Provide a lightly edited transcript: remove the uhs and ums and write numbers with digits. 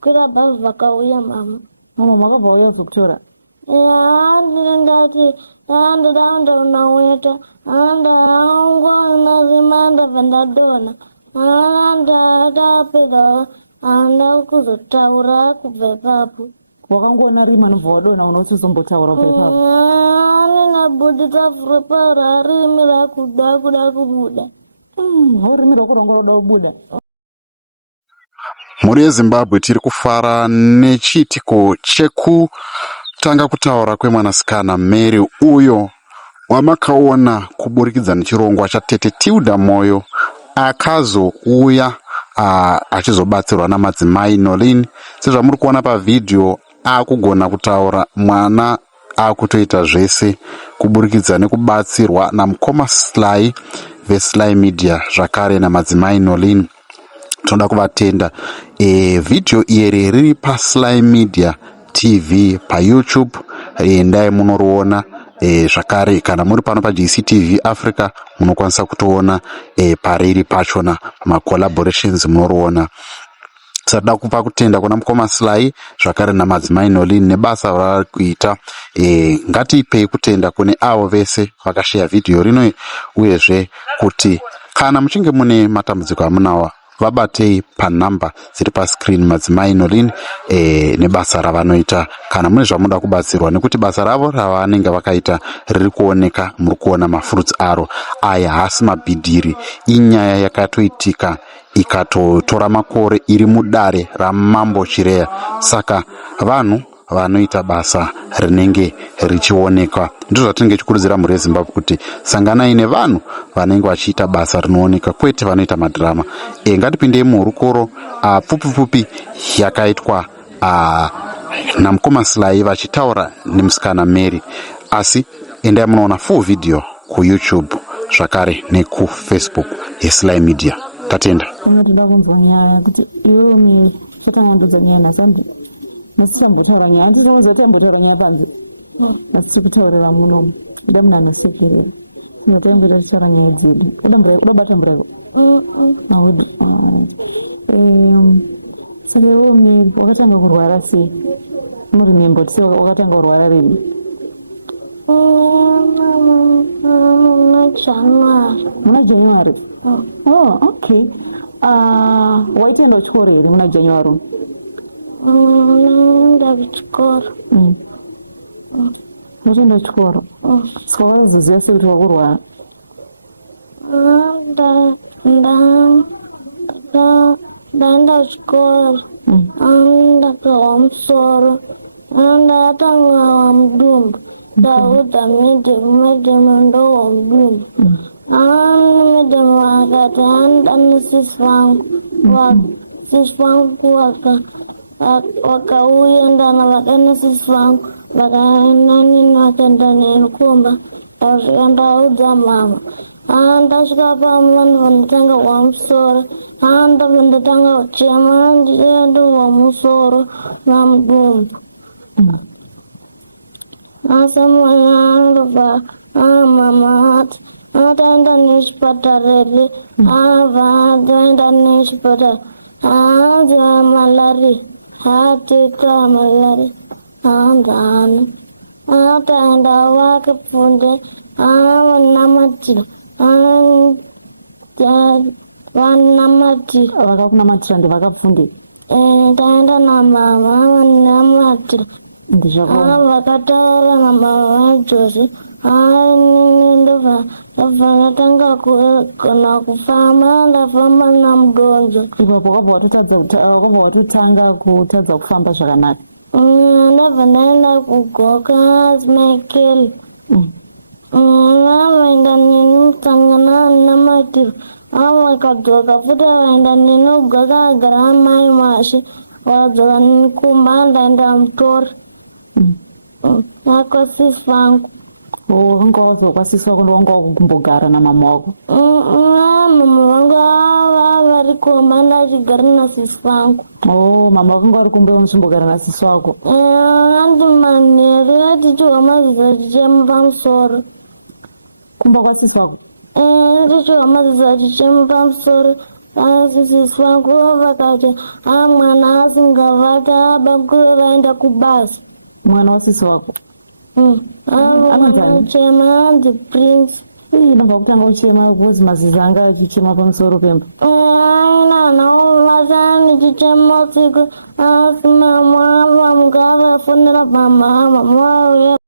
kwira bhazi vakauya mama. Mama makabva kutora. Ndingati ndanda weta ndangona zimanda vandadona ndapedza kuzotaura kubva ipapo. Wakangona rima nobva wadona unosizombotaura kubva ipapo. Ndingabudisa furo rarimi rakuda kubuda. Rurimi rako ranga rada kubuda. Mhuri yeZimbabwe tiri kufara nechiitiko chekutanga kutaura kwemwanasikana Mary uyo wamakaona kuburikidza nechirongwa chaTete Tilda Moyo akazouya achizobatsirwa namadzimai Nolin. Sezvamuri kuona pavhidhiyo akugona kutaura, mwana akutoita zvese kuburikidza nekubatsirwa namukoma Sly veSly Media zvakare namadzimai Nolin. Tinoda kuvatenda. Vhidhiyo iri riri paSly Media TV paYouTube, endai munoriona. Zvakare kana muri pano paJCTV Africa munokwanisa kutoona pariri pachona pamacollaborations munoriona. Sada kupa kutenda kuna mukoma Sly zvakare namadzimai Nolin nebasa ravari kuita. Ngatipei kutenda kune avo vese vakashare vhidhiyo rino, uyezve kuti kana muchinge mune matambudziko amunawa vabatei panhamba dziri pascreen madzimai Nolin nebasa ravanoita kana mune zvamuda kubatsirwa, nekuti basa ravo ravanenge vakaita riri kuoneka, muri kuona mafruits aro. Aya haasi mabhidhiri, inyaya yakatoitika ikatotora makore iri mudare ramambo Chireya. Saka vanhu vanoita basa rinenge richioneka. Ndizvo zvatinenge tichikurudzira mhuri yeZimbabwe kuti sanganai nevanhu vanenge vachiita basa rinooneka, kwete vanoita madhirama. Ngatipindei muhurukoro pfupi yakaitwa namukoma Sly vachitaura nemusikana Mary. Asi endai munoona full video kuYouTube zvakare nekuFacebook yeSly Media. Tatenda. Ndinoda kunzwa nyaya kuti iwe chatanga ndudza nyaya nasambi nasitambotaura nyaya handisi kuzotambotaura nyaya panze asi tikutaurira muno ida munhu anosekerera inotaimboita tichitaura nyaya dzedu. Uda bata mureko audi. Saka iwe wakatanga kurwara sei? Unoremember kuti wakatanga kurwara rini? Muna January. Oh, okay. Waitenda kuchikoro here muna January? Ndavechikoro. Waitenda kuchikoro? Saka wakazoziva sei kuti wakurwara? Ndaenda kuchikoro ndakawa musoro ndatanga wamudumbu ndaudza medhemu ndowa mudumbu. Medhemu akati anda nesisi vangu wakauya ndana vada nesisi vangu vakaenanini vakaenda nenikumba ndasvika ndaudza mama. Ndasvika pamo vanhu vandatanga wamusoro ndatanga kuchema ndiende wamusoro namudumbu. Asamanyandobva mama ati ataenda nechipatara ere ataenda nechipatara aziva malaria ateka malaria andani ataenda vakapfunde vanamatira vanamatira vakakunamatira ndevakapfunde. Ndaenda namama vanamatira vakataura namama vaJosi ndobva ndatanga kugona kufamba ndafamba namudonzo. Ipapo wakabva watotanga kutadza kufamba zvakanaka? Ndabva ndaenda kugoka Michael. Vaenda neni musangana namatiro vakadzoka futi vaenda neni kugoka agara amai Mashi vadzoka neni kumba ndaenda mutori nakwasisi vangu. Wanga wazwa kwasisi vako ndowanga wakumbogara namama wako? Mama vangu vari kumba ndachigara nasisi vangu. Mama vako vari kumba unochimbogara nasisi wako? Andi manheru tichiwa maziso chichemu pamusoro. Kumba kwasisi wako? Tichiwa maziso chichemu pamusoro sisi wangu vakati mwana asingavata bakulu vaenda kubasi. Mwana wa sisi wako Chema the prince. Ndakakutanga uchema kuzi mazizanga achichema pamusoro pemba. Vazani chichema siku asimamwa vamugava fonera pamama mwa